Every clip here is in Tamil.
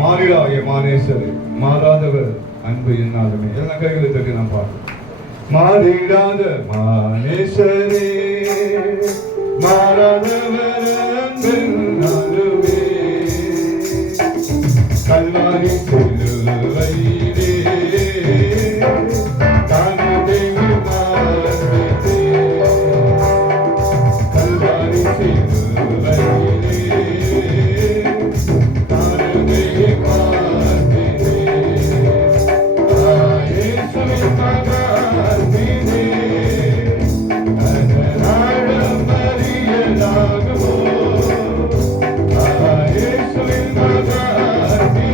மாறிடாய மானேஸ்வரே, மாறாதவர் அன்பு என்னாலுமே. எல்லாம் கைகளை தட்டி நாம் பார்ப்போம். மாறிடாத மானேஸ்வரே, மாறாதவர் அன்பு என்னாலுமே. கல்வாரி சிலுவையிலே தானே தெய்வம் வாழ்ந்ததே. கல்வாரி சிலுவையிலே தானே தெய்வம் வாழ்ந்ததே. இயேசுவின் மகனே, அதனாலும் அறியலாகுமோ. இயேசுவின் மகனே,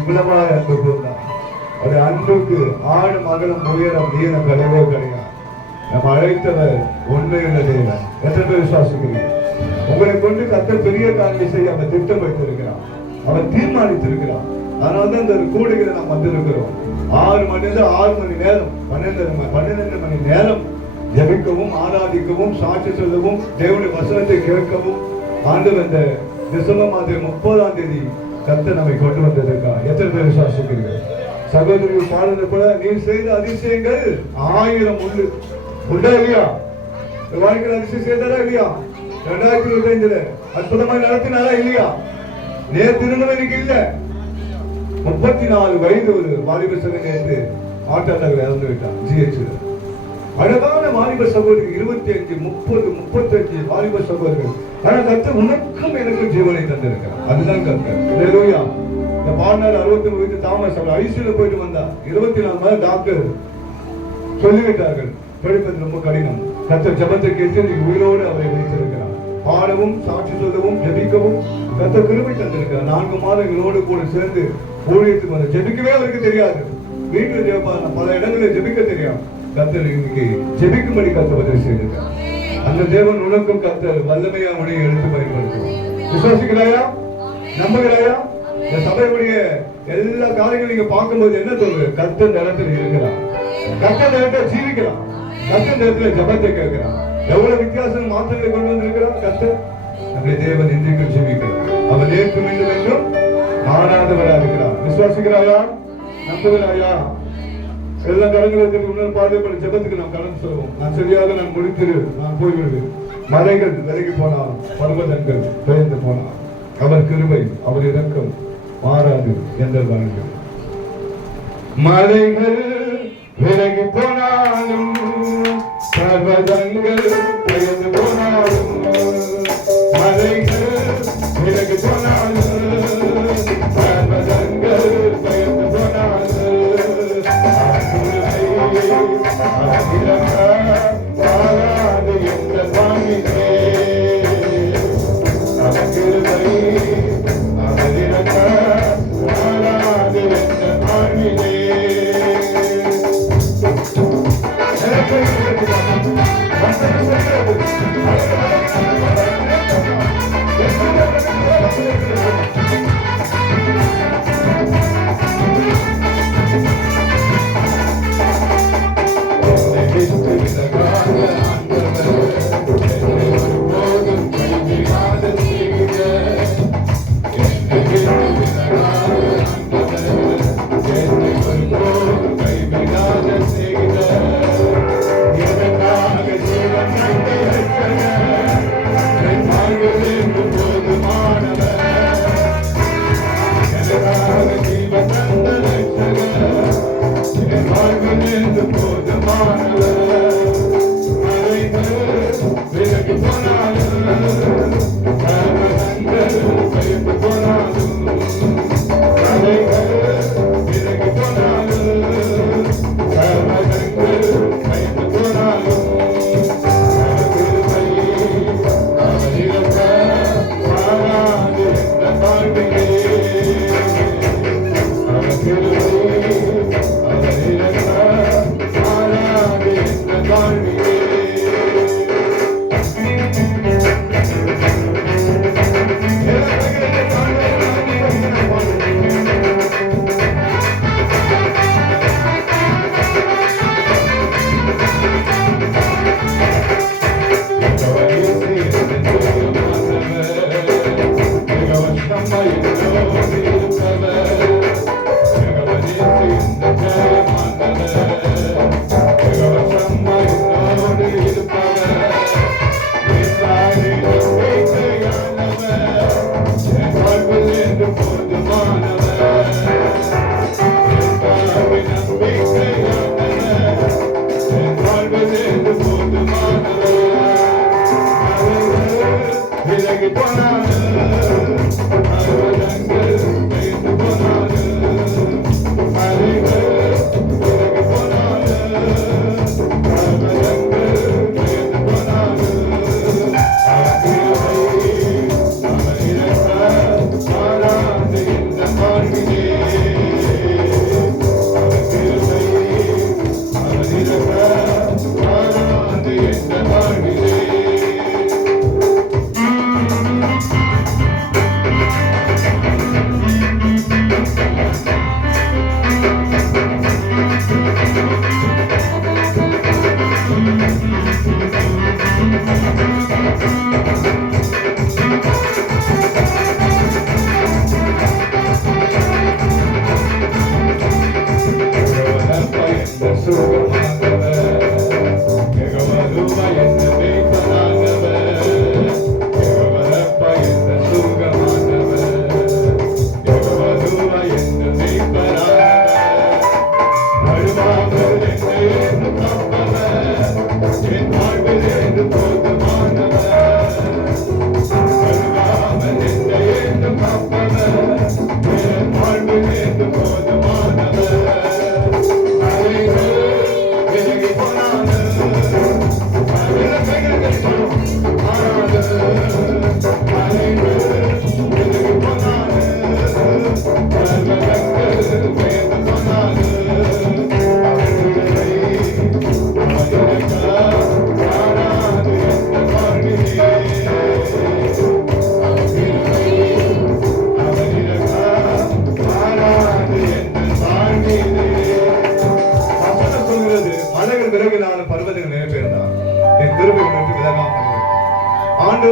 இவ்வளவாய் அன்பு கூர்ந்தார். ஒரு அன்புக்கு ஆடும் அகலம் உயரம் நீளம் கிடையவே கிடையாது. நம்ம அழைத்தவர் உண்மையுள்ள தேவன். எத்தனை பேர் விசுவாசிக்கிறீங்க? உங்களை கொண்டு கர்த்தர் பெரிய காரியம் செய்ய அவர் திட்டம் வைத்திருக்கிறார், அவர் தீர்மானித்திருக்கிறார். அதனால்தான் இந்த கூடுகளை நாம் வந்திருக்கிறோம். 6 மணி நேரம் 12 மணி நேரம் ஜெபிக்கவும், ஆராதிக்கவும், சாட்சி சொல்லவும், தேவனுடைய வசனத்தை கேட்கவும் ஆண்டவர் இந்த டிசம்பர் மாதம் 30ஆம் தேதி கர்த்தர் நம்மை கொண்டு வந்ததற்காக எத்தனை பேர் விசுவாசிக்கிறீர்கள்? சகோதரி பாடுறது போல நீ செய்த அதிசயங்கள் 1000 உண்டு. உண்டா இல்லையா? வாழ்க்கையில் அதிசயம் செய்தாரா இல்லையா? 2025 அற்புதமாக நடத்தினாரா இல்லையா? நேற்று இருந்தவனுக்கு இல்ல. 34 வயது ஒரு வாலிப சகோதரி நேற்று ஆட்டாளர்கள் இறந்து விட்டான் ஜிஹெச்ல. அழகான வாலிப சகோதரி 25, 30, 35 வாலிப சகோதரர்கள். ஆனா கர்த்தர் உனக்கும் எனக்கும் ஜீவனை தந்திருக்கிறார். அதுதான் கர்த்தர். ஹல்லேலூயா. இந்த பாடனார் 63 வயது தாமஸ் அவர் ஐசியூல போயிட்டு வந்தா 24 மாதம் டாக்டர் சொல்லிவிட்டார்கள் படிப்பது ரொம்ப கடினம். கர்த்தர் ஜெபத்தை கேட்டு உயிரோடு அவரை வைத்திருக்கிறார். பாடவும், சாட்சி சொல்லவும், ஜெபிக்கவும் கர்த்தர் கிருபை தந்திருக்கிறார். 4 மாதங்களோடு கூட சேர்ந்து ஊழியத்துக்கு வந்த ஜெபிக்கவே அவருக்கு தெரியாது. வீட்டில் ஜெபிப்பார், பல இடங்களில் ஜெபிக்க தெரியும். கர்த்தர் இன்னைக்கு ஜெபிக்கும்படி கர்த்தர் உதவி செய்திருக்கிறார். அந்த தேவன் உனக்கும் கர்த்தர் வல்லமையா உடைய எடுத்து பயன்படுத்தும். விசுவாசிக்கிறாயா? நம்புகிறாயா? இந்த சபையுடைய எல்லா காரியங்களும் நீங்க பார்க்கும்போது என்ன சொல்றது? கர்த்தர் இடத்துல இருக்கிறார், கர்த்தர் இடத்துல ஜீவிக்கிறார், கர்த்தர் இடத்துல ஜெபத்தை கேட்கிறார். எவ்வளவு வித்தியாசம் மாற்றங்களை கொண்டு வந்திருக்கிறார் கர்த்தர். நம்முடைய தேவன் இன்றைக்கும் ஜீவிக்கிறார். அவர் நேற்று மீண்டும் என்றும் மாறாதவரா இருக்கிறார். விசுவாசிக்கிறாயா? நம்புகிறாயா? எல்லா கடன்களுக்கு முன்னர் பாதைப்பட ஜெபத்துக்கு நாம் கடன் சொல்லுவோம். நான் சரியாக நான் முடித்திரு, நான் போய்விடுவேன். மலைகள் விலகி போனால், பர்வதங்கள் பெயர்ந்து போனால், அவர் கிருபை, அவர் இரக்கம் மாறாது என்ற வாழ்க்கை. மலைகள் விலகி போனாலும், பர்வதங்கள் பெயர்ந்து போனாலும், மலைகள் விலகி போனாலும், பர்வதங்கள் பெயர்ந்து போனாலும், மாறாது என்ற வாழ்க்கை. அவர் கிருபை, அவர் இரக்கம் மாறாது என்ற வாழ்க்கை. Let's go.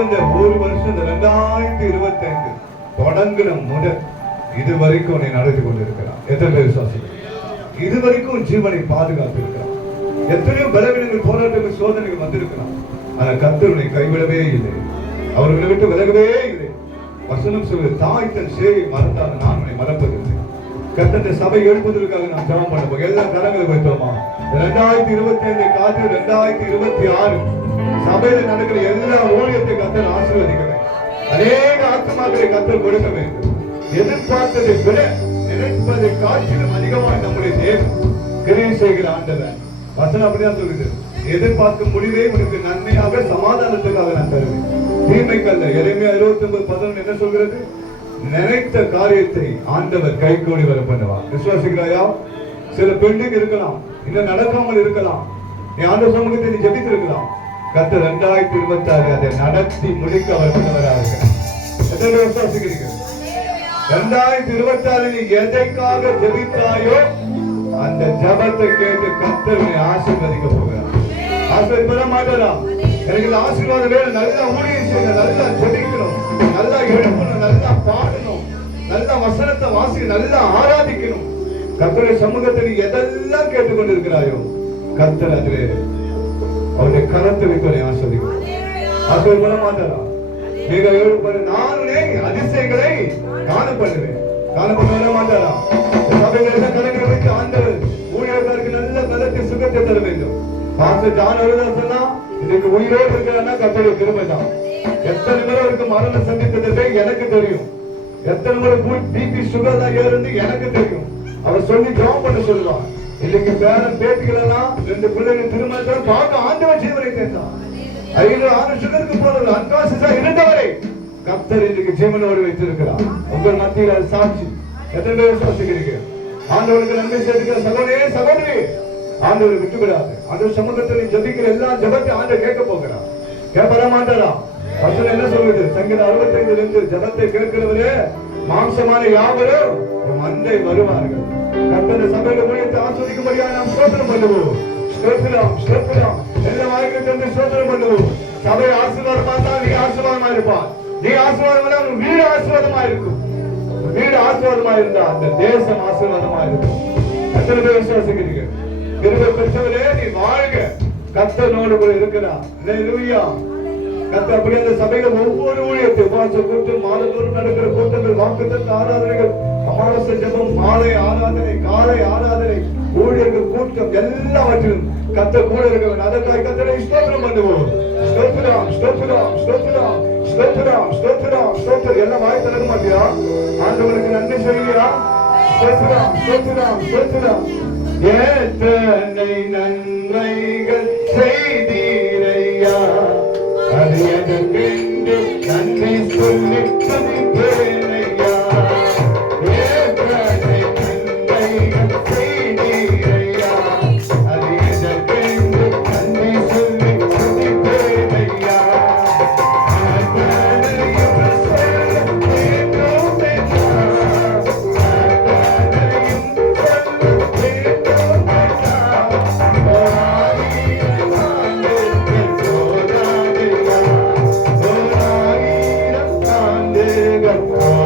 இந்த ஒரு வருஷம் இந்த 2025 தொடங்கின முதல் இது வரைக்கும் உன்னை நடத்தி கொண்டிருக்கிறான். எத்தனை பேர் விசுவாசிக்கிறீங்க? இது வரைக்கும் ஜீவனை பாதுகாத்து இருக்கிறான். எத்தனையோ பலவீனங்கள், போராட்டங்கள், சோதனைகள் வந்திருக்கிறான். ஆனா கர்த்தர் உன்னை கைவிடவே இல்லை, அவர்களை விட்டு விலகவே இல்லை. வசனம் சொல்வது, தாய் தன் சேயை மறந்தால் நான் உன்னை மறப்பதில்லை. கர்த்தர் சபை எழுப்புவதற்காக நாம் ஜெபம் பண்ண போகிறோம். எல்லா கரங்களை வைத்தோமா? 2025 காத்து 2026 சபையில நடக்கிற எல்லா ஊழியத்தை கர்த்தர் ஆசீர்வதிக்க, அநேக ஆத்துமாக்களை கர்த்தர் கொடுக்க வேண்டும். எதிர்பார்த்ததை விட நினைப்பதை காட்டிலும் அதிகமாக நம்முடைய தேவன் கிரியை செய்கிற ஆண்டவர். வசனம் அப்படிதான் சொல்லுது, எதிர்பார்க்கும் முடிவே உனக்கு நன்மையாக சமாதானத்துக்காக நான் தருவேன், தீமைக்கல்ல. எரேமியா 29:11 என்ன சொல்கிறது? நினைத்த காரியத்தை ஆண்டவர் கை கூடி வர பண்ணுவார். விசுவாசிக்கிறாயா? சில பெண்டிங் இருக்கலாம், இன்னும் நடக்காமல் இருக்கலாம். நீ ஆண்டவர் சமூகத்தை நீ ஜெபித்து இருக்கலாம். கர்த்தர் 2026 அதை நடத்தி முடிக்க அவர் பண்ணவராக இருக்கிறார். எத்தனை விசுவாசிக்கிறீங்க? 2026 நீ எதைக்காக ஜெபித்தாயோ அந்த ஜெபத்தை கேட்டு கர்த்தர் உன்னை ஆசீர்வதிக்க போகிறார். ஆசீர்வதிக்க மாட்டாரா? எனக்கு ஆசீர்வாதம் வேணும், நல்லா ஊழியம் செய்யணும், நல்லா ஜெபிக்கணும், நல்லா எழுப்பணும், நல்லா பாடணும், நல்லா வசனத்தை வாசி, நல்லா ஆராதிக்கணும். கர்த்தருடைய சமூகத்தை நீ எதெல்லாம் கேட்டுக்கொண்டிருக்கிறாயோ கர்த்தர் அதிலே அவருடைய கரத்தை வைத்து ஆஸ்வதிக்கும். ஆசீர்வதிக்க மாட்டாரா? நீங்க எழுப்பது, நானே அதிசயங்களை காணப்படுவேன். காணப்பட மாட்டாரா? சபைகளில் கரங்களை வைத்து ஆண்டவர் ஊழியர்களுக்கு நல்ல பலத்தை சுகத்தை தர வேண்டும். பாஸ்டர் ஜான் அவர்கள் சொன்னா, இன்னைக்கு உயிரோடு இருக்கிறான்னா கர்த்தருடைய கிருபை தான். எத்தனை முறை அவருக்கு மரணம் சந்தித்ததே எனக்கு தெரியும். எத்தனை முறை பிபி சுகர் தான் ஏறுந்து எனக்கு தெரியும். அவர் சொல்லி ஜெபம் பண்ண சொல்லுவார். இன்னைக்கு பேரன் பேட்டிகள் எல்லாம் 2 பிள்ளைகள் திருமணத்தை பார்க்க ஆண்டவர் ஜீவனை கேட்டான். 5-6 சுகருக்கு போறது அன்காசியஸா இருந்தவரை கர்த்தர் இன்னைக்கு ஜீவனோடு வைத்திருக்கிறார். உங்கள் மத்தியில் அது சாட்சி. எத்தனை பேர் விசுவாசிக்கிறீங்க? ஆண்டவருக்கு நன்மை செய்திருக்கிற சகோதரே சகோதரி, ஆண்டவரை விட்டு விடாது. ஆண்டவர் சமூகத்தில் ஜெபிக்கிற எல்லா ஜெபத்தை ஆண்டவர் கேட்க போகிறார். கேட்பட மாட்டாரா? வசனம் என்ன சொல்லுது? சங்கீதம் 65 ஜெபத்தை கேட்கிறவரே மாம்சமான யாவரும் மந்தை வருவார்கள். கர்த்தர் சபையில ஊழியத்தை ஆஸ்வதிக்கும்படியாக நாம் ஸ்தோத்திரம் பண்ணுவோம். ஸ்தோத்திரம் ஸ்தோத்திரம் எல்லா வாய்க்கு ஸ்தோத்திரம் பண்ணுவோம். சபை ஆசீர்வாதமா தான் நீ ஆசீர்வாதமா இருப்பான். நீ ஆசீர்வாதம் உன் வீடு ஆசீர்வாதமா இருக்கும். வீடு ஆசீர்வாதமா இருந்தா அந்த தேசம் ஆசீர்வாதமா இருக்கும். எத்தனை பேர் விசுவாசிக்கிறீங்க? கிருபை பெற்றவரே நீ வாழ்க, கர்த்தரோடு கூட இருக்கிறார். அல்லேலூயா. கர்த்தர் அப்படியே அந்த சபையில ஒவ்வொரு ஊழியத்தை உபவாச கூட்டம், மாதந்தோறும் நடக்கிற கூட்டங்கள், வாக்குத்தத்த ஆராதனைகள், அமாவாசை ஜெபம், மாலை ஆராதனை, காலை ஆராதனை, ஊழியர்கள் கூட்டம் எல்லாவற்றிலும் கர்த்தர் கூட இருக்கவன். அதற்காக கர்த்தரை ஸ்தோத்திரம் பண்ணுவோம். ஸ்தோத்திரம் ஸ்தோத்திரம் ஸ்தோத்திரம் ஸ்தோத்திரம் ஸ்தோத்திரம் ஸ்தோத்திரம். எல்லாம் வாய் திறக்க மாட்டியா? ஆண்டவருக்கு நன்மை சொல்லியா? ஸ்தோத்திரம் ஸ்தோத்திரம் ஸ்தோத்திரம். எத்தனை நன்மைகள் செய்தீரையா, அது எதற்கென்று நன்றி சொல்லி துதிப்பேனையா. எத்தனை நன்மைகள் செய்தீரையா, அது எதற்கென்று நன்றி சொல்லி துதிப்பேனையா. Oh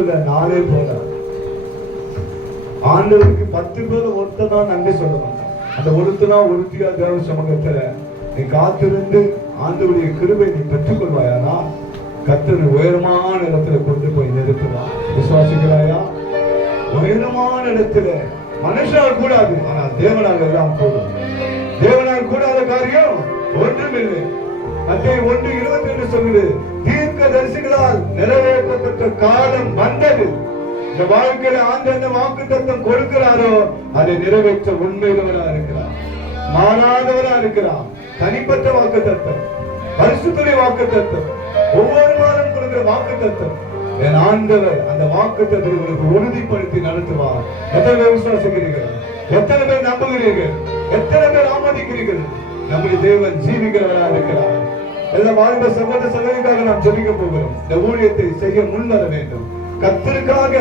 சொல்ல நாளே போல. ஆண்டவருக்கு 10 பேர் ஒருத்தர் தான் நன்றி சொல்ல மாட்டான். அந்த ஒருத்தனா ஒருத்தியா தேவ சமூகத்துல நீ காத்திருந்து ஆண்டவருடைய கிருபை நீ பெற்றுக்கொள்வாயானா கர்த்தர் உயரமான இடத்துல கொண்டு போய் நிறுத்துவார். விசுவாசிக்கிறாயா? உயரமான இடத்துல மனுஷனால் கூடாது, ஆனால் தேவனால் எல்லாம் கூடும். தேவனால் கூடாத காரியம் ஒன்றுமில்லை. மத்தேயு 1:22 சொல்லுது, தீர்க்க தரிசிகளால் நிறைவேற்றப்பட்ட காலம் வந்தது. இந்த வாழ்க்கையில ஆண்டவன் வாக்குத்தத்தம் கொடுக்கிறாரோ அதை நிறைவேற்ற உண்மையுள்ளவரா இருக்கிறார், மாறாதவரா இருக்கிறார். தனிப்பட்ட வாக்குத்தத்தம், பரிசுத்தருடைய வாக்குத்தத்தம், ஒவ்வொரு வாரம் கொடுக்கிற வாக்குத்தத்தம், என் ஆண்டவர் அந்த வாக்குத்தத்தை உங்களுக்கு உறுதிப்படுத்தி நடத்துவார். எத்தனை பேர் விசுவாசிக்கிறீர்கள்? எத்தனை பேர் நம்புகிறீர்கள்? எத்தனை பேர் ஆமதிக்கிறீர்கள்? நம்முடைய தேவன் ஜீவிக்கிறவரா இருக்கிறார். எல்லா வாழ்ந்த சகோதர சகோதரிக்காக நாம் ஜெபிக்க போகிறோம். இந்த ஊழியத்தை செய்ய முன் வர வேண்டும். கர்த்தருக்காக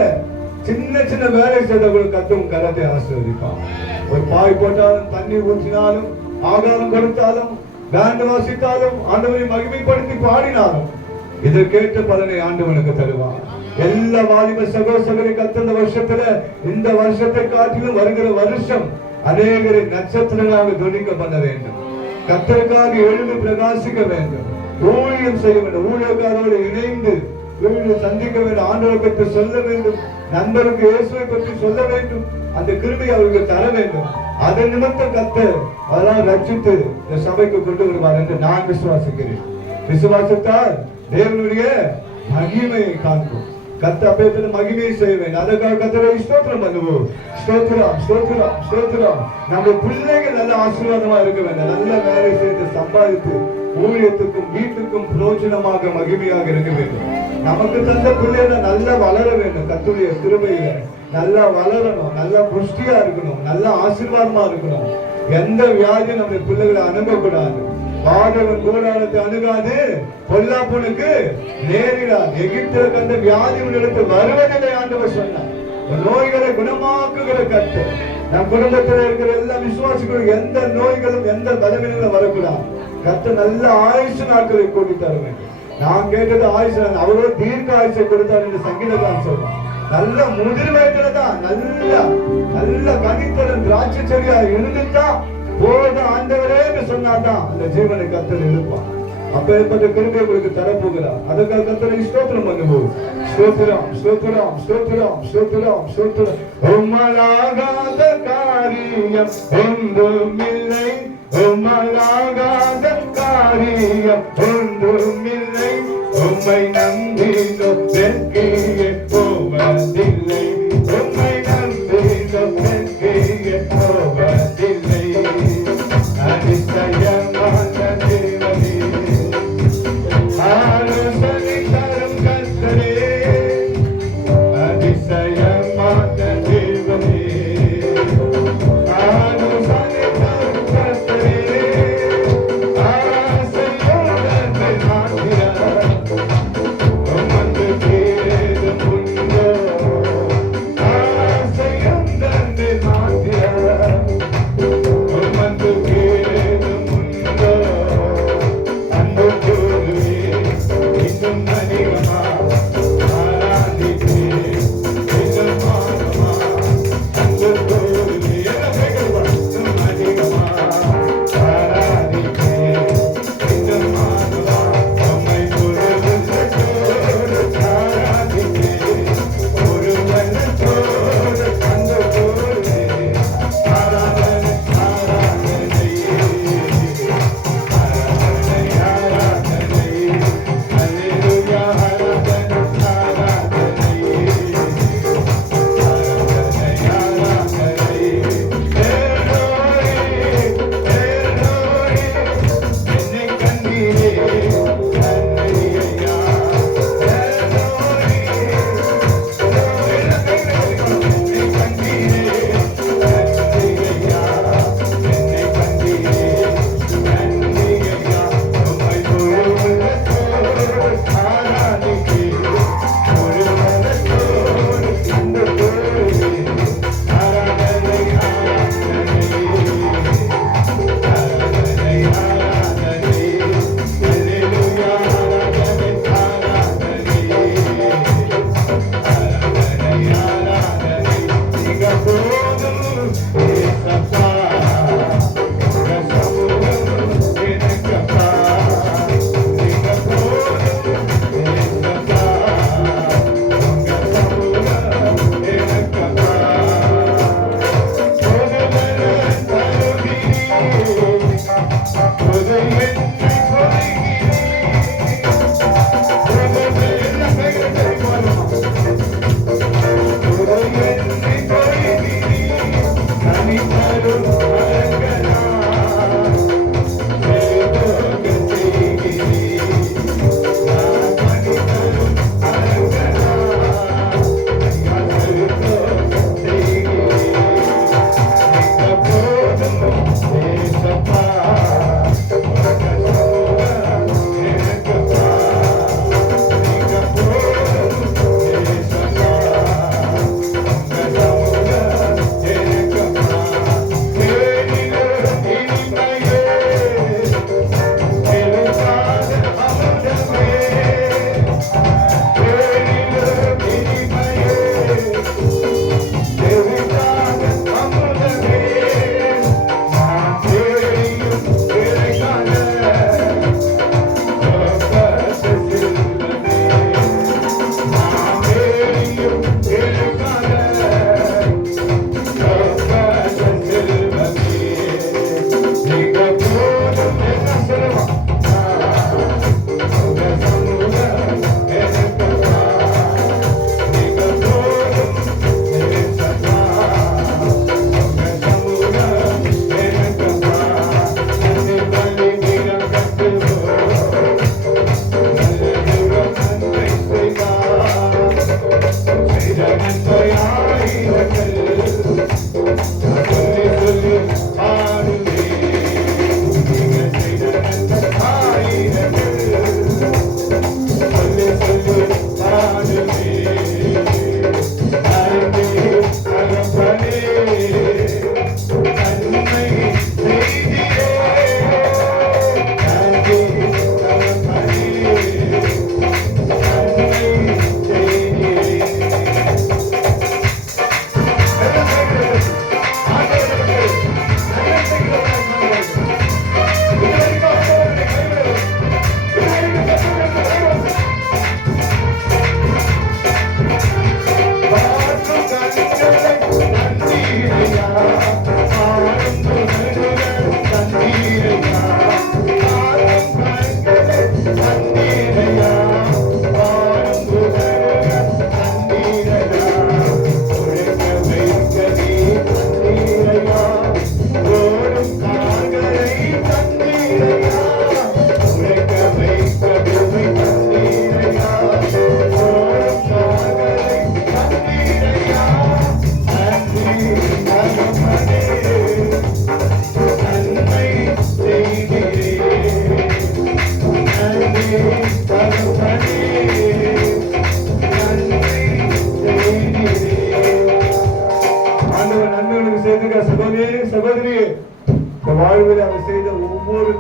சின்ன சின்ன வேலை செய்தவர்கள் கர்த்தரும் கரத்தை ஆசீர்வதிப்பார். ஒரு பாய் போட்டாலும், தண்ணி ஊற்றினாலும், ஆகாரம் கொடுத்தாலும், பேண்ட் வாசித்தாலும், ஆண்டவரை மகிமைப்படுத்தி பாடினாலும் இதற்கேற்ற பலனை ஆண்டவனுக்கு தருவார். எல்லா வாலிப சகோதரி கர்த்தர் வருஷத்துல இந்த வருஷத்தை காட்டிலும் வருகிற வருஷம் அநேகரை நட்சத்திரங்களாக துணிக்க பண்ண வேண்டும். கர்த்தருக்காக எழுந்து பிரகாசிக்க வேண்டும். ஊழியம் செய்ய வேண்டும். ஊழியக்காரோடு இணைந்து சந்திக்க வேண்டும். ஆண்டவரை பற்றி சொல்ல வேண்டும். நண்பருக்கு இயேசுவை பற்றி சொல்ல வேண்டும். அந்த கிருபை அவருக்கு தர வேண்டும். அதன் நிமித்தம் கர்த்தர் அதெல்லாம் ரட்சித்து இந்த சபைக்கு கொண்டு வருவார் என்று நான் விசுவாசிக்கிறேன். விசுவாசத்தால் தேவனுடைய மகிமையை காண்போம். கர்த்தர் அப்பேற்பட்ட மகிமையை செய்ய வேண்டும். அதற்காக கர்த்தரை ஸ்தோத்திரம் பண்ணுவோம். ஸ்தோத்திரம், ஸ்தோத்திரம், ஸ்தோத்திரம். நம்ம பிள்ளைகள் நல்ல ஆசீர்வாதமா இருக்க வேண்டும். நல்ல வேலை செய்து சம்பாதித்து ஊழியத்துக்கும் வீட்டுக்கும் பிரயோஜனமாக மகிமையாக இருக்க வேண்டும். நமக்கு தந்த பிள்ளைகளை நல்லா வளர வேண்டும். கர்த்தருடைய கிருபையில நல்லா வளரணும், நல்லா புஷ்டியா இருக்கணும், நல்லா ஆசீர்வாதமா இருக்கணும். எந்த வியாதியும் நம்முடைய பிள்ளைகளை அணுகக்கூடாது. பாதவன் கூடாரத்தை அணுகாது, பொல்லாப்புனுக்கு நேரிடாது. எகிப்தில கண்ட வியாதிகளுக்கு வருவதில்லை ஆண்டவர் சொன்னார். நோய்களை குணமாக்குகிற கர்த்தர். நம் குடும்பத்தில் இருக்கிற எல்லா விசுவாசிகளும் எந்த நோய்களும் எந்த பலவீனங்களும் வரக்கூடாது. கர்த்தர் நல்ல ஆயுசு நாட்களை கூட்டி தர வேண்டும். நான் கேட்டது ஆயுசு, அவரோ தீர்க்க ஆயுசை கொடுத்தார் என்று சங்கீதக்காரன் சொல்றான். நல்ல முதிர்வயதுலதான் நல்ல கனித்தடன் திராட்சை செடியா இருந்துட்டா போத ஆண்டவரே என்று சொன்னாதான் அந்த ஜீவனை கர்த்தர் எழுப்பான். அப்பேற்பட்ட கிருபை உங்களுக்கு தரப்போகிறார். அதுக்காக கர்த்தரை ஸ்தோத்திரம் பண்ணுவோம். ஸ்தோத்திரம், ஸ்தோத்திரம், ஸ்தோத்திரம், ஸ்தோத்திரம், ஸ்தோத்திரம். உம்மலாகாத காரியம் ஒன்றுமில்லை, உம்மலாகாத காரியம் ஒன்றுமில்லை. உம்மை நம்பினோ வெற்றியே போவதில்லை, உம்மை நம்பினோ வெற்றியே போவதில்லை. அதிசயமான தேவனே, ஆலோசனை தரும் கர்த்தரே, அதிசயமான தேவனே, ஆலோசனை தரும் கர்த்தரே, ஆசையோடு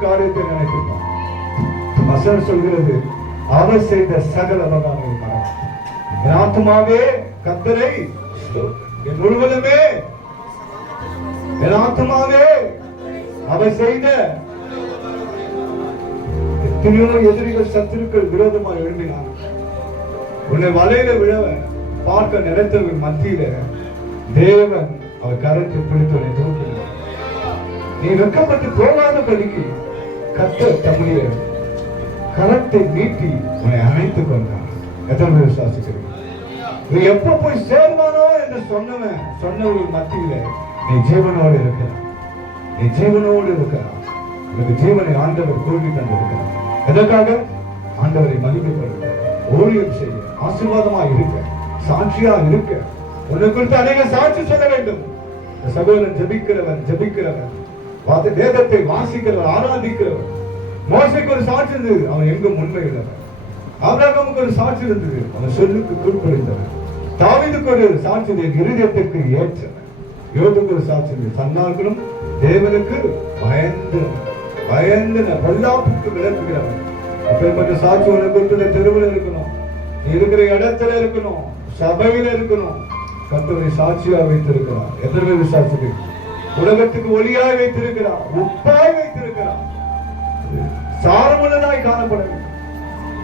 காரியத்தை நினைத்திருப்பான். வசனம் சொல்கிறது, அவர் செய்த சகல வகையை மறவான். என் ஆத்துமாவே கர்த்தரை, என் முழுவதுமே என் ஆத்துமாவே அவர் செய்த. எத்தனையோ எதிரிகள் சத்துருக்கள் விரோதமாக எழும்பினார். உன்னை வலையில விழவ பார்க்க நினைத்தவர்கள் மத்தியில தேவன் அவர் கரத்தை பிடித்து உன்னை தூக்கினார். நீ வெக்கப்பட்டு போகாத படிக்கு கர்த்தர் தம்முடைய கரத்தை நீட்டி உன்னை அணைத்துக் கொண்டார். எத்தனை பேர் விசுவாசிக்கிறீங்க? நீ எப்ப போய் சேர்வானோ என்று சொன்னவர்கள் மத்தியில நீ ஜீவனோடு இருக்கிறார். நீ ஜீவனோடு இருக்கிறார். உனக்கு ஜீவனை ஆண்டவர் கூட்டி தந்திருக்கிறார். எதற்காக? ஆண்டவரை மகிமைப்படுத்த, ஊழியம் செய்ய, ஆசீர்வாதமா இருக்க, சாட்சியா இருக்க. உன்னை குறித்து அநேக சாட்சி சொல்ல வேண்டும். சகோதரன் ஜெபிக்கிறவன் வேதத்தை வாசிக்கிறவர், ஆராதிக்கிறவர். மோசேக்கு ஒரு சாட்சி இருந்தது, அவன் எங்கும் உண்மை உள்ளவன். ஆபிரகாமுக்கு ஒரு சாட்சி இருந்தது, அவன் சொல்லுக்கு கீழ்ப்படிந்தவன். தாவீதுக்கு ஒரு சாட்சி இருந்தது, இருதயத்திற்கு ஏற்றவன். யோபுக்கு ஒரு சாட்சி இருந்தது, சன்னார்களும் தேவனுக்கு பயந்து பொல்லாப்புக்கு விளக்குகிறவன். அப்பேற்பட்ட சாட்சி உனக்கு தெருவில் இருக்கணும், இருக்கிற இடத்துல இருக்கணும், சபையில இருக்கணும். கர்த்தரை சாட்சியா வைத்திருக்கிறார். எத்தனை பேர் விசுவாசிக்கிறீங்க? உலகத்துக்கு ஒளியாய் வைத்திருக்கிறார், உப்பாய் வைத்திருக்கிறார், சாரமுள்ளதாய் காணப்பட வேண்டும்.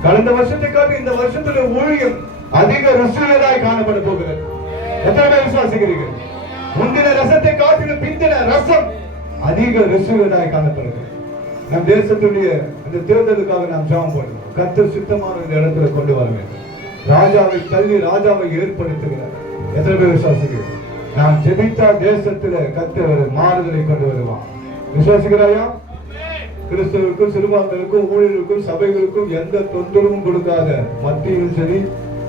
கடந்த வருஷத்தை காட்டி இந்த வருஷத்துல ஊழியம் அதிக ருசியுள்ளதாய் காணப்பட போகிறது. எத்தனை பேர் விசுவாசிக்கிறீர்கள்? முந்தின ரசத்தை காட்டிலும் பிந்தின ரசம் அதிக ருசியுள்ளதாய் காணப்படுகிறது. நம் தேசத்துடைய அந்த தேர்தலுக்காக நாம் ஜெபம் பண்ணுவோம். கர்த்தர் சித்தமான இந்த இடத்துல கொண்டு வர வேண்டும். ராஜாவை தள்ளி ராஜாவை ஏற்படுத்துகிறார். எத்தனை பேர் விசுவாசிக்கிறீர்கள்? நாம் ஜெபித்தா தேசத்துல கர்த்தர் மாறுதலை கொண்டு வருவான். விசுவாசிக்கிறாயா? கிறிஸ்தவருக்கும் சிறுபான்மைகளுக்கும் ஊழியர்களுக்கும் சபைகளுக்கும் எந்த தொந்தரவும் கொடுக்காத மத்தியிலும் சரி,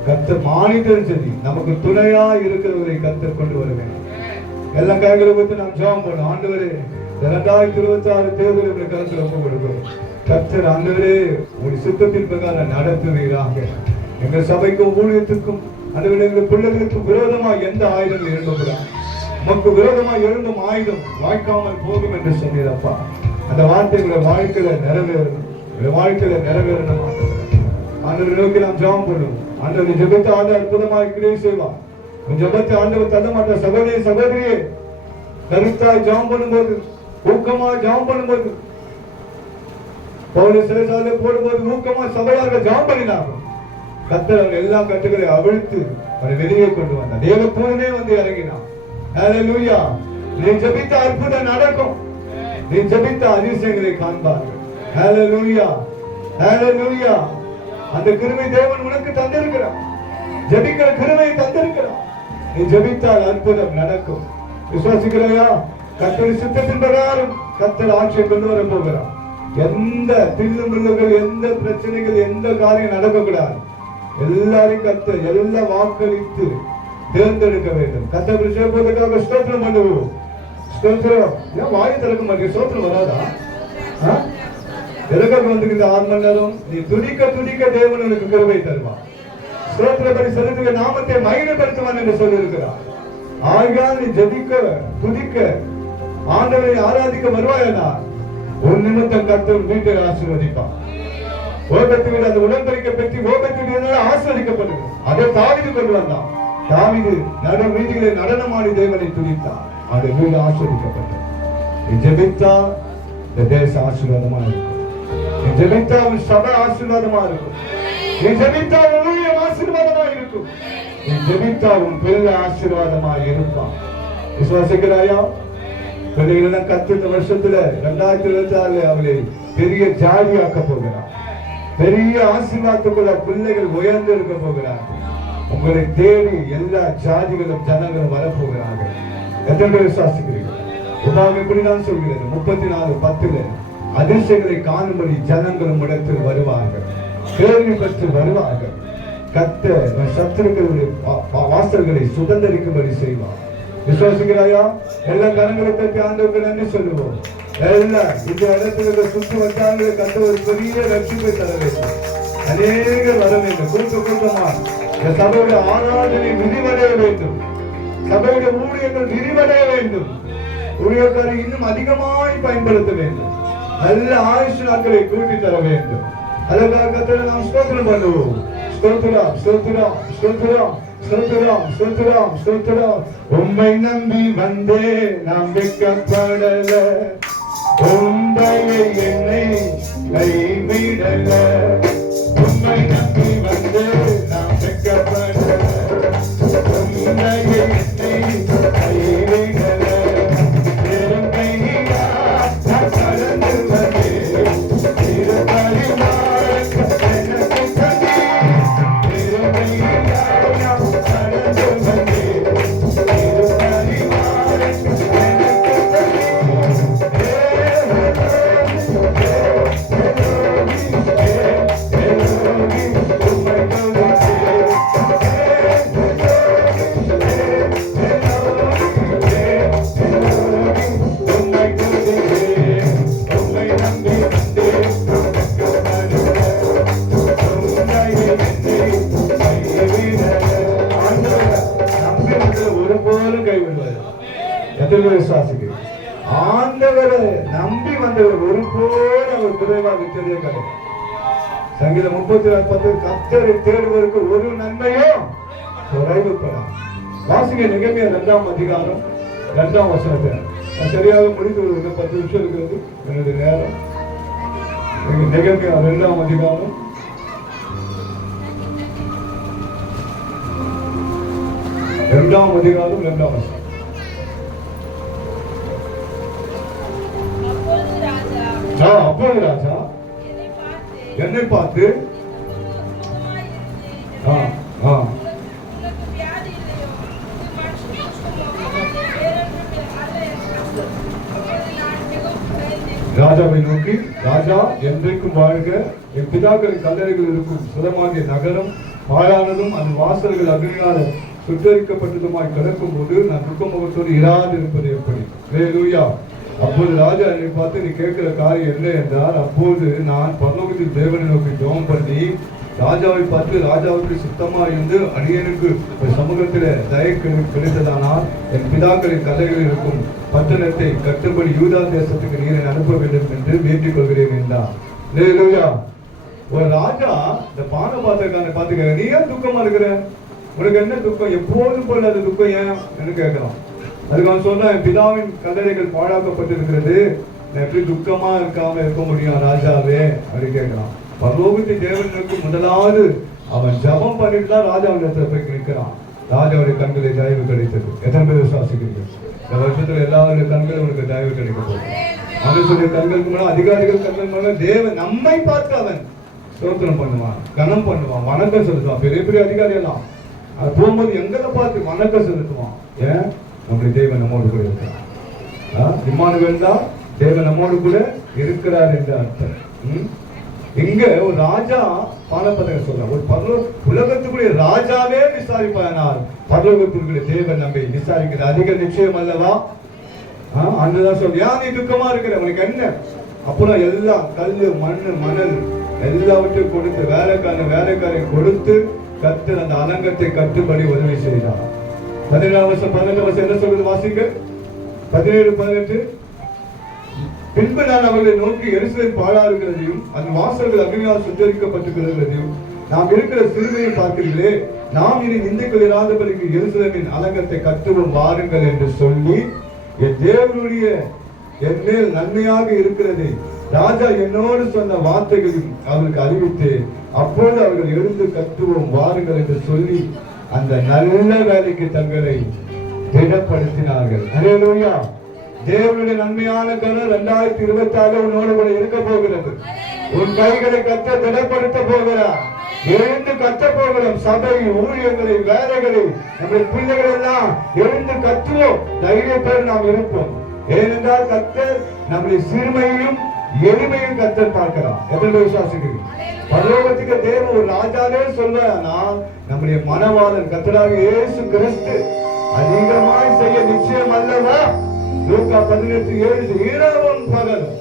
கர்த்தர் மாநிலத்திலும் சரி, நமக்கு துணையா இருக்கிறவரை கர்த்தர் கொண்டு வருவேன். எல்லாம் கைகளை பற்றி நாம் ஜெபம் பண்ணோம். ஆண்டவரே, 2026 தேர்தல் கருத்தில் ஒப்பு கொடுக்கிறோம். கர்த்தர் ஆண்டவரே, உங்களுடைய சித்தத்தின் பிரகாரம் நடத்துவீராக. எங்கள் சபைக்கும் ஊழியத்துக்கும் ஆண்டவரே, எங்கள் பிள்ளைகளுக்கு விரோதமாக எந்த ஆயுதங்கள் எழும்புகிறார், நமக்கு விரோதமாக எழும்பும் ஆயுதம் வாய்க்காமல் போகும் என்று சொன்னீரப்பா. அந்த வார்த்தைகளை வாழ்க்கையில நிறைவேறணும். ஆண்டவரை நோக்கி நாம் ஜெபம் பண்ணுவோம். ஆண்டவரை ஜெபித்த ஆண்டு அற்புதமாக கிரியை செய்வார். ஜெபத்தை ஆண்டவர் தள்ள மாட்டார். சகோதரியே, கருத்தாய் ஜெபம் பண்ணும்போது, ஊக்கமாய் ஜெபம் பண்ணும்போது, பவுல் சிறைச்சாலை போடும்போது ஊக்கமா சபையாக ஜெபம் பண்ணினார். கர்த்தர் அவர் எல்லா கட்டுகளை அவிழ்த்து அவரை வெளியே கொண்டு வந்தார். தேவ தூதனே வந்து இறங்கினார். ஹல்லேலூயா! நீ ஜெபித்த அற்புதம் நடக்கும். நீ ஜெபித்த அதிசயங்களை காண்பார்கள். ஹல்லேலூயா! ஹல்லேலூயா! அந்த கிருபை தேவன் உனக்கு தந்திருக்கிறார். ஜெபிக்கிற கிருபையை தந்திருக்கிறார். நீ ஜெபித்தால் அற்புதம் நடக்கும். விசுவாசிக்கிறாயா? கர்த்தர் சித்தத்தின் பிரகாரம் கர்த்தர் ஆட்சியை கொண்டு வர போகிறார். எந்த தில்லுமுள்ளுகள், எந்த பிரச்சனைகள், எந்த காரியம் நடக்கக்கூடாது. எல்லாரையும் கர்த்தர் எல்லா வாக்களித்து தேர்ந்தெடுக்க வேண்டும். கர்த்தர் விஷயத்துக்காக ஸ்தோத்திரம் பண்ணுவோம். ஸ்தோத்திரம். ஏன் வாயை திறக்க மாட்டேங்க? ஸ்தோத்திரம் வராதா? எதற்காக வந்து இந்த 6 மணி நேரம் நீ துடிக்க தேவன் உனக்கு கிருபை தருவான். ஸ்தோத்திரப்படி செலுத்துக நாமத்தை மகிமைப்படுத்துவான் என்று சொல்லியிருக்கிறார். ஆகையால் நீ ஜெபிக்க, துதிக்க, ஆண்டவரை ஆராதிக்க வருவாயனா ஒரு நிமித்தம் கர்த்தர் வீட்டை ஆசீர்வதிப்பான். ஓபத்து வீடு அந்த உடன்படிக்கை பெற்று ஓபத்து வீடு ஆசீர்வதிக்கப்படுது. அதை தாவீது கொண்டு வந்தான். தாவீது நடு வீதிகளை நடனமாடி தேவனை துதித்தான். அந்த வீடு ஆசீர்வதிக்கப்பட்டது. நீ ஜெபித்தா இந்த தேசம் ஆசீர்வாதமா இருக்கும். நீ ஜெபித்தா உன் சபை ஆசீர்வாதமா இருக்கும். நீ ஜெபித்தா ஊழியம் ஆசீர்வாதமா இருக்கும். நீ ஜெபித்தா உன் பிள்ளை ஆசீர்வாதமா இருப்பான். விசுவாசிக்கிறாயா? பிள்ளைகள் கத்து இந்த வருஷத்துல 2026 அவளை பெரிய ஜாதியாக்க போகிறார். பெரிய ஆசீர்வாதத்துக்குள்ள பிள்ளைகள் உயர்ந்து இருக்க போகிறார். உங்களை தேடி எல்லா ஜாதிகளும் ஜனங்களும் வரப்போகிறார்கள். எத்தனை பேர் விசுவாசிக்கிறீர்கள்? உதாரணம் இப்படிதான் சொல்கிறது. 34:10 அதிர்ஷ்டங்களை காணும்படி ஜனங்களும் இடத்தில் வருவார்கள், கேள்வி பெற்று வருவார்கள். கர்த்தர் சத்துருக்களுடைய வாசல்களை சுதந்திரிக்கும்படி செய்வார். விசுவாசிக்கிறாயா? எல்லா கரங்களை தட்டி ஆண்டவருக்கு நன்றி சொல்லுவோம். எல்லாம் இந்த இடத்துல சுற்றி வட்டாரங்களை கண்டு ஒரு பெரிய ரட்சிப்பை தர வேண்டும். அநேகர் வர வேண்டும். கூட்டமா இந்த சபையுடைய ஆராதனை விரிவடைய வேண்டும். சபையுடைய ஊழியர்கள் விரிவடைய வேண்டும். ஊழியர்களை இன்னும் அதிகமாய் பயன்படுத்த வேண்டும். நல்ல ஆயுஷ் நாட்களை கூட்டி தர வேண்டும். அதற்காக கர்த்தரை நாம் ஸ்தோத்திரம் பண்ணுவோம். ஸ்தோத்திரம், ஸ்தோத்திரம், ஸ்தோத்திரம், ஸ்தோத்திரம், ஸ்தோத்திரம், ஸ்தோத்திரம். உம்மை நம்பி வந்தே நம்பிக்கப்படல, உம்மையை என்னை கைவிடல. உம்மை நம்பி வந்தே நம்பிக்கப்படல, உம்மையை என்னை கைவிடல. வெறும் கையிலா நான் கடந்து வந்தேன், திருப்பரிமாறக் எனக்கு தந்தீர். வெறும் கையிலா நான் கடந்து வந்தேன், திருப்பரிமாறக் எனக்கு ஆண்டவரை நம்பி வந்தவர் ஒருபோதும் அவர் குறைவாக தெரிய கிடையாது. சங்கீதம் 34:10 கர்த்தரை தேடுவதற்கு ஒரு நன்மையும் குறைவுபடாது. வாசிங்க நெகேமியா 2ஆம் அதிகாரம் 2ஆம் வசனத்தை. நான் சரியாக முடித்து வருவது 10 நிமிஷம் இருக்கிறது என்னுடைய நேரம். நெகேமியா 2ஆம் அதிகாரம் 2ஆம் அதிகாரம் 2ஆம் வசனம். அப்போது ராஜா என்னை பார்த்து ராஜாவை நோக்கி, ராஜா என்றைக்கும் வாழ்க, என் பிதாக்களின் கல்லறைகள் இருக்கும் சுதமாகிய நகரம் பாழானதும் அதன் வாசல்கள் அக்னியால் சுட்டரிக்கப்பட்டதுமாய் கிடக்கும் போது நான் துக்கமுகத்தோடு இராது இருப்பது எப்படி? ஹல்லேலூயா. அப்போது ராஜா என்னை பார்த்து, நீ கேட்கிற காரியம் என்ன என்றால், அப்போது நான் பரலோகத்தில் தேவனை நோக்கி ஜெபம் பண்ணி ராஜாவை பார்த்து, ராஜாவுக்கு சுத்தமா இருந்து அடியனுக்கு சமூகத்தில் தயை கிடைத்ததானால் என் பிதாக்களின் கல்லறைகளில் இருக்கும் பட்டணத்தை கட்டும்படி யூதா தேசத்துக்கு நீரை அனுப்ப வேண்டும் என்று வேண்டிக் கொள்கிறேன் என்றார். ஹல்லேலூயா. ஒரு ராஜா இந்த பான பாத்திரக்காரனை பார்த்துக்க, நீ ஏன் துக்கமா இருக்கிற? உனக்கு என்ன துக்கம்? எப்போதும் போல அது துக்கம் ஏன் என்று கேட்கலாம். அதுக்கு அவன் சொன்னா, என் பிதாவின் கல்லறைகள் பாழாக்கப்பட்டிருக்கிறது, நான் எப்படி துக்கமா இருக்காம இருக்க முடியும் ராஜாவே அப்படி கேட்கலாம். பரலோகத்தின் தேவனுக்கு முதலாவது அவன் ஜபம் பண்ணிட்டு தான் ராஜா அவனிடத்துல போய் நிற்கிறான். ராஜாவுடைய கண்களை தயவு கிடைத்தது. எத்தனை பேர் விசுவாசிக்கிறீங்க? இந்த வருஷத்துல எல்லாருடைய கண்களும் உனக்கு தயவு கிடைக்க போகுது. மனுஷனுடைய கண்களுக்கு மேல, அதிகாரிகள் கண்கள் மேல தேவன் நம்மை பார்த்து அவன் ஸ்தோத்திரம் பண்ணுவான், கனம் பண்ணுவான், வணக்கம் செலுத்துவான். பெரிய பெரிய அதிகாரி எல்லாம் அது போகும்போது எங்களை பார்த்து வணக்கம் செலுத்துவான். ஏன்? நம்முடைய தேவன் நம்மோடு கூட இருக்கிறார். இம்மானுவேல் தான் தேவன் நம்மோடு கூட இருக்கிறார் என்று அர்த்தம். இங்க ஒரு ராஜா பானப்பதக சொல்ற, ஒரு உலகத்துக்குரிய ராஜாவே விசாரிப்பானால் பரலோகத்திற்குரிய தேவன் நம்மை விசாரிக்கிறது அதிக நிச்சயம் அல்லவா? அன்றுதான் சொல்ற, ஏன் நீ துக்கமா இருக்கிற, உனக்கு என்ன? அப்புறம் எல்லாம் கல்லு மண்ணு மணல் எல்லாவற்றையும் கொடுத்து வேலைக்காரனை கொடுத்து கர்த்தர் அந்த அலங்கத்தை கட்டும்படி உதவி செய்தார். 17 வருஷம் 18 வருஷம் என்ன சொல்றது வாசிங்க. 17-18. பின்பு நான் அவர்களை நோக்கி, எருசலேம் பாழா இருக்கிறதையும் அந்த வாசல்கள் அக்னியால் சுத்தரிக்கப்பட்டிருக்கிறதையும் நாம் இருக்கிற சிறுமையை பார்க்கிறீர்களே, நாம் இனி நிந்தைக்குள் இராதபடிக்கு எருசலேமின் அலங்கத்தை கட்டுவோம் வாருங்கள் என்று சொல்லி, என் தேவனுடைய என் மேல் நன்மையாக இருக்கிறதை ராஜா என்னோடு சொன்ன வார்த்தைகளையும் அவர்களுக்கு அறிவித்து, அப்போது அவர்கள் எழுந்து கட்டுவோம் வாருங்கள் என்று சொல்லி அந்த நல்ல வேலைக்கு தங்களை திடப்படுத்தினார்கள். ஹல்லேலூயா. தேவனுடைய நன்மையான கரம் 2026 உன்னோடு கூட இருக்க போகிறது. உன் கைகளை கத்த திடப்படுத்த போகிறார். எழுந்து கத்த போகிறோம். சபை ஊழியர்களை, வேலைகளை, நம்முடைய பிள்ளைகள் எல்லாம் எழுந்து கத்துவோம். தைரியத்தோடு நாம் இருப்போம். ஏனென்றால் கர்த்தர் நம்முடைய சிறுமையையும் எளிமையும் கர்த்தர் பார்க்கிறார். எத்தனை விசுவாசிக்கிறீங்க? பரலோகத்துக்கு தேவன் ஒரு ராஜாவே சொல்வானா, நம்முடைய மனவாளன் கர்த்தராக இயேசு கிறிஸ்து அதிகமாய் செய்ய நிச்சயம் அல்லவா? லூக்கா 18:7. இரவும் பகலும்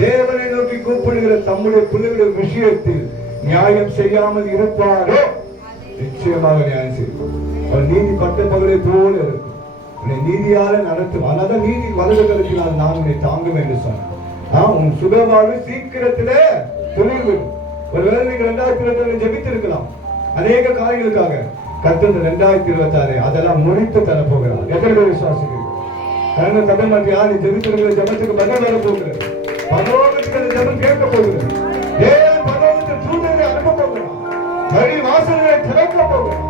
தேவனை நோக்கி கூப்பிடுகிற தம்முடைய பிள்ளைகளுடைய விஷயத்தில் நியாயம் செய்யாமல் இருப்பாரோ? நிச்சயமாக நியாயம் செய்வார். அவர் நீதி பட்ட பகலை போல இருக்கும். உன்னை நீதியால நடத்தும். அதனால நீதி வலது கருத்தினால் நான் உன்னை தாங்கும் என்று சொன்னார். உன் சுகவாழ்வு சீக்கிரத்திலே துளிர்விடும். ஒருவேளை நீங்க 2020 ஜெபித்து இருக்கலாம் அநேக காரியங்களுக்காக. கர்த்தர் 2026 அதெல்லாம் முடித்து தர போகிறார். எத்தனை பேர் விசுவாசிக்கிறீர்கள்? கடந்த தடை மாட்டியா நீ ஜெபித்திருக்கிற ஜெபத்துக்கு பதில் வர போகிறது. பரலோகத்துக்கு அந்த ஜெபம் கேட்க போகிறது. தேவன் பரலோகத்தில் தூதரை அனுப்ப போகிறார். வழி வாசல்களை திறக்க போகிறார்.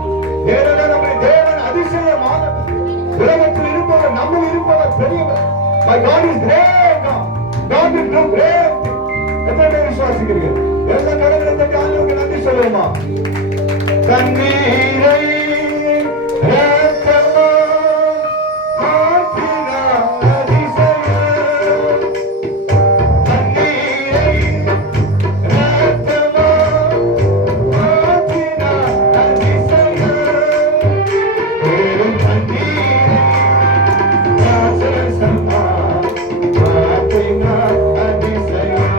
ஏனென்றால் நம்முடைய தேவன் அதிசயமானவர். உலகத்தில் இருப்பவர் நம்மில் இருப்பவர் பெரியவர். My God is great God. God will do great things. எத்தனை பேர் விசுவாசிக்கிறீர்கள்? எல்லா கடவுளை தட்டி ஆண்டவருக்கு நன்றி சொல்லுவோமா? கண்ணீரை ரத்தமா மாற்றினார் அதிசயம். கண்ணீரை ரத்தமா மாற்றினார் அதிசயம். வெறும் கண்ணீரை ராசரசமா மாற்றினார் அதிசயம்.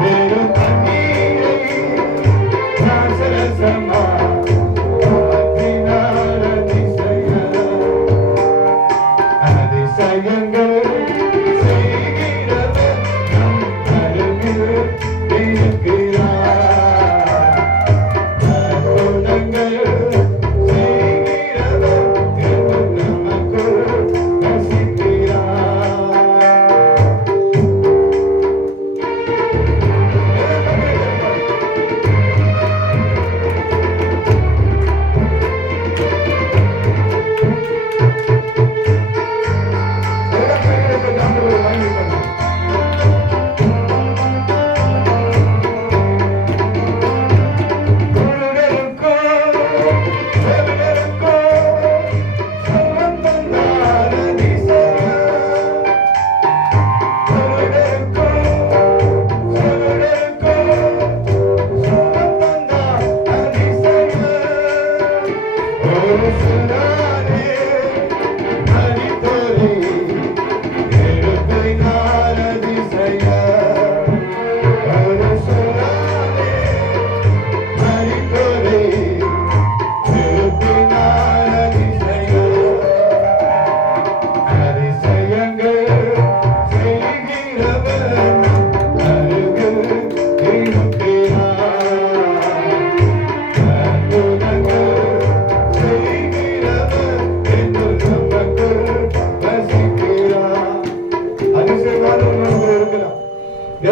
வெறும் கண்ணீரை ராசரசமா மாற்றினார் அதிசயம். அதிசயங்கள் செய்கிறவர் நம் அருகில் இருக்கிறார். அற்புதங்கள் செய்கிறவர் என்று நமக்கு ரசிக்கிறார்.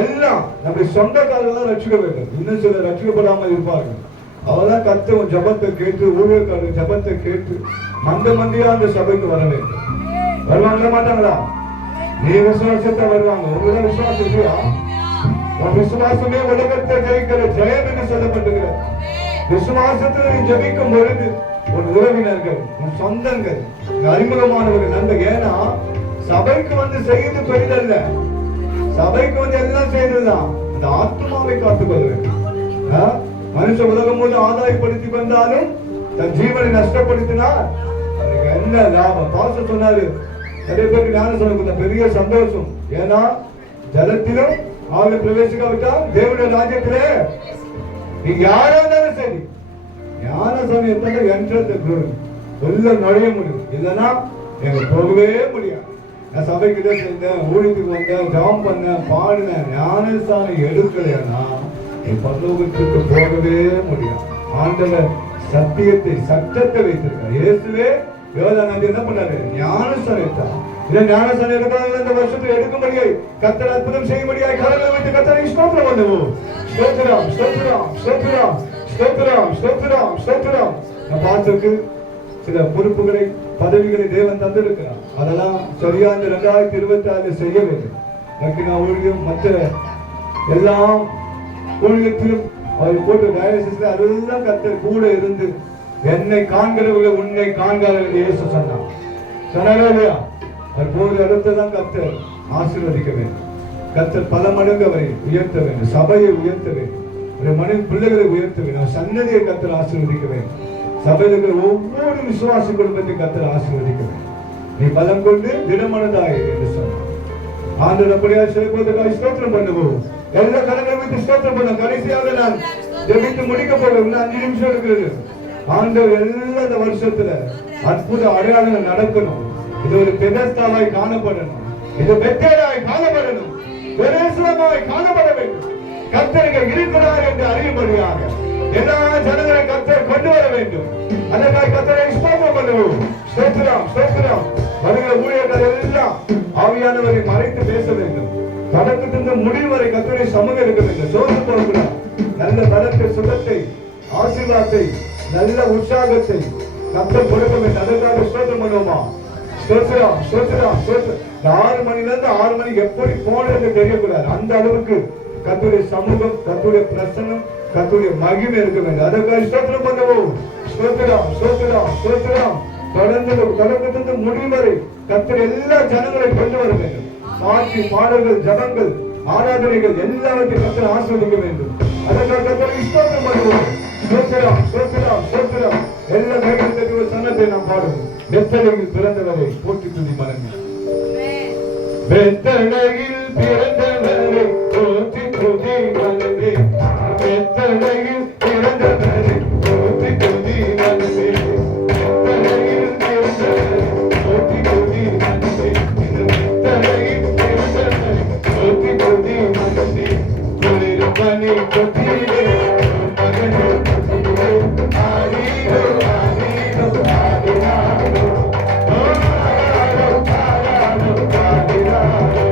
எல்லாம் நம்முடைய சொந்தக்காரர்கள் ரட்சிக்க வேண்டும். இன்னும் சிலர் ரட்சிக்கப்படாமல் இருப்பார்கள். அவதான் கர்த்தர் ஜபத்தை கேட்டு ஊழியக்காரர் ஜபத்தை கேட்டு மந்தியா அந்த சபைக்கு வர வேண்டும். வருவாங்களா மாட்டாங்களா? நீ விசுவாசத்தை வருவாங்க. உங்களோட விசுவாசம் இல்லையா? உன் விசுவாசமே உலகத்தை ஜெயிக்கிற ஜெயம் என்று சொல்லப்பட்டுகிறது. விசுவாசத்தில் நீ ஜெபிக்கும் பொழுது உன் உறவினர்கள், உன் சொந்தங்கள், அறிமுகமானவர்கள் நண்பர். ஏன்னா சபைக்கு வந்து செய்து பெரிதல்ல, சபைக்கு வந்து எல்லாம் செய்ததுதான். அந்த ஆத்மாவை காத்துக்கொள்ள வேண்டும். மனுஷ உலகம் போது ஆதாயப்படுத்தி வந்தாலும் தன் ஜீவனை நஷ்டப்படுத்தினார் அதுக்கு என்ன லாபம்? பாச சொன்னாரு. நிறைய பேருக்கு ஞானம் சொல்ல பெரிய சந்தோஷம். ஏன்னா ஜலத்திலும் ஆவி பிரவேசிக்காவிட்டால் தேவனுடைய ராஜ்யத்திலே நீ யாரா இருந்தாலும் சரி ஞான சமயத்துல என்ட்ரன்ஸ் உள்ள நுழைய முடியும். இல்லைன்னா எங்க போகவே முடியாது. நான் சபைக்கிட்ட செஞ்சேன், ஊழியத்துக்கு வந்தேன், ஜாம் பண்ணேன், பாடினேன், ஞானஸ்தானம் எடுக்கலைன்னா நீ பரலோகத்துக்கு போகவே முடியாது. ஆண்டவர் சத்தியத்தை சட்டத்தை வைத்திருக்கார். இயேசுவே யோவான் என்ன பண்ணாரு? ஞானஸ்தானம் எடுத்தார். இல்ல ஞானஸ்தானம் எடுக்காத இந்த வருஷத்துல எடுக்கும்படியாய் கர்த்தர் அற்புதம் செய்யும்படியாய் கரங்களை வைத்து கர்த்தரை ஸ்தோத்திரம் பண்ணுவோம். ஸ்தோத்திரம் ஸ்தோத்திரம் ஸ்தோத்திரம் ஸ்தோத்திரம் ஸ்தோத்திரம் ஸ்தோத்திரம். நான் பாஸ்டருக்கு சில பொறுப்புகளை பதவிகளை தேவன் தந்திருக்கிறார். அதெல்லாம் சரியா இந்த 2026 செய்ய வேண்டும். எனக்கு நான் ஊழியம் மற்ற எல்லாம் ஊழியத்திலும் அவர் போட்டு டயாலிசிஸ்ல அதெல்லாம் கர்த்தர் கூட இருந்து என்னை காண்கிறவர்கள் உன்னை காண்கிறார்கள் இயேசு சொன்னார். சொன்னாரா இல்லையா? அப்போது அடுத்ததான் கர்த்தர் ஆசீர்வதிக்க வேண்டும். கர்த்தர் பல மடங்கு அவரை உயர்த்த வேண்டும். சபையை உயர்த்த வேண்டும். ஒரு மனித பிள்ளைகளை உயர்த்த வேண்டும். சன்னதியை கர்த்தர் ஆசீர்வதிக்க வேண்டும். சபையில் இருக்கிற ஒவ்வொரு விசுவாச குடும்பத்தை கர்த்தர் ஆசீர்வதிக்க வேண்டும். நீ பலம் கொண்டு திடமனதாய் என்று சொன்னார். ஆண்டவர் அப்படியா செய்வதற்காக ஸ்தோத்திரம் பண்ணுவோம். எல்லா கரங்களை வைத்து ஸ்தோத்திரம் பண்ண. கடைசியாக நான் ஜெபித்து முடிக்க போறேன். இன்னும் 5 நிமிஷம் இருக்கிறது. ஆண்டவர் எல்லா இந்த வருஷத்துல அற்புத அடையாளங்கள் நடக்கணும். இது ஒரு பெதஸ்தாவாய் காணப்படணும். இது மெத்தேடாய் காணப்படணும், பிரேசமாய் காணப்பட வேண்டும். கர்த்தர்கள் இருக்கிறார் என்று அறியும்படியாக எல்லா ஜனங்களை கர்த்தர் கொண்டு வர வேண்டும். அதற்காக கர்த்தரை ஸ்தோத்திரம் பண்ணுவோம். ஸ்தோத்திரம், ஸ்தோத்திரம். வருகிற ஊழியர்கள் எல்லாம் ஆவியானவரை மறைத்து பேச வேண்டும். தொடக்கத்திலிருந்து முடிவு வரை கர்த்தருடைய சமூகம் இருக்க வேண்டும். சோர்ந்து போகக்கூடாது. நல்ல பலத்தை, சுகத்தை, ஆசீர்வாதத்தை, நல்ல உற்சாகத்தை கர்த்தர் கொடுக்க வேண்டும். அதற்காக ஸ்தோத்திரம் பண்ணுவோமா? ஸ்தோத்திரம், ஸ்தோத்திரம், ஸ்தோத்திரம். 6 மணில இருந்து 6 மணிக்கு எப்படி போனது தெரியக்கூடாது. அந்த அளவுக்கு கர்த்தருடைய சமூகம், கர்த்தருடைய பிரசன்னம், கர்த்தருடைய மகிமை இருக்க வேண்டும். அதற்காக ஸ்தோத்திரம் பண்ணுவோம். ஸ்தோத்திரம், ஸ்தோத்திரம், ஸ்தோத்திரம். தொடக்கத்திலிருந்து முடிவு வரை கர்த்தர் எல்லா ஜனங்களையும் கொண்டு வர வேண்டும். சாட்சி, பாடல்கள், ஜபங்கள், ஆராதனைகள் எல்லாவற்றையும் கர்த்தர் ஆஸ்வதிக்க வேண்டும். அதற்காக கர்த்தரை ஸ்தோத்திரம் பண்ணுவோம். ஸ்தோத்திரம், ஸ்தோத்திரம், ஸ்தோத்திரம். எல்லா கைகளுக்கு ஒரு சன்னத்தை நாம் பாடுவோம். பெத்தலையில் பிறந்தவரை போற்றி துதி மனமே. பெத்தலையில் பிறந்தவரை போற்றி துதி மனமே. பெத்தலையில் பிறந்தவரை போற்றி துதி மனமே. பெத்தலையில் பிறந்தவரை போற்றி துதி மனமே. பெத்தலையில் பிறந்தவரை போற்றி துதி மனமே. குளிர் பனி கொட்டிலே மகனே கொட்டிலே ஆடிரோ ஆடிரோ ஆடினாரோ ஆடிரோ ஆடிரோ ஆடினாரோ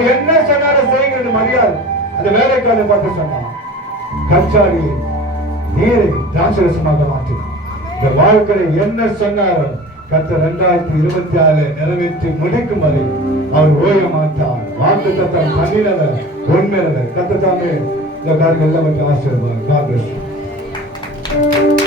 அவர் என்ன சொன்னாலும் செய்யுங்க மரியாதை. அந்த வேலைக்காரனை பார்த்து சொன்னான், கச்சாடி நீரை திராட்சரசமாக மாற்றினார். இந்த வாழ்க்கையை என்ன சொன்னாரோ கர்த்தர் 2026 நிறைவேற்றி முடிக்கும் வரை அவர் ஓய மாட்டார். வாக்கு தத்தம் பண்ணினவர் உண்மையினர். கர்த்தர் தாமே இந்த காரியங்கள் எல்லாவற்றையும் ஆசீர்வதிப்பார். God bless you.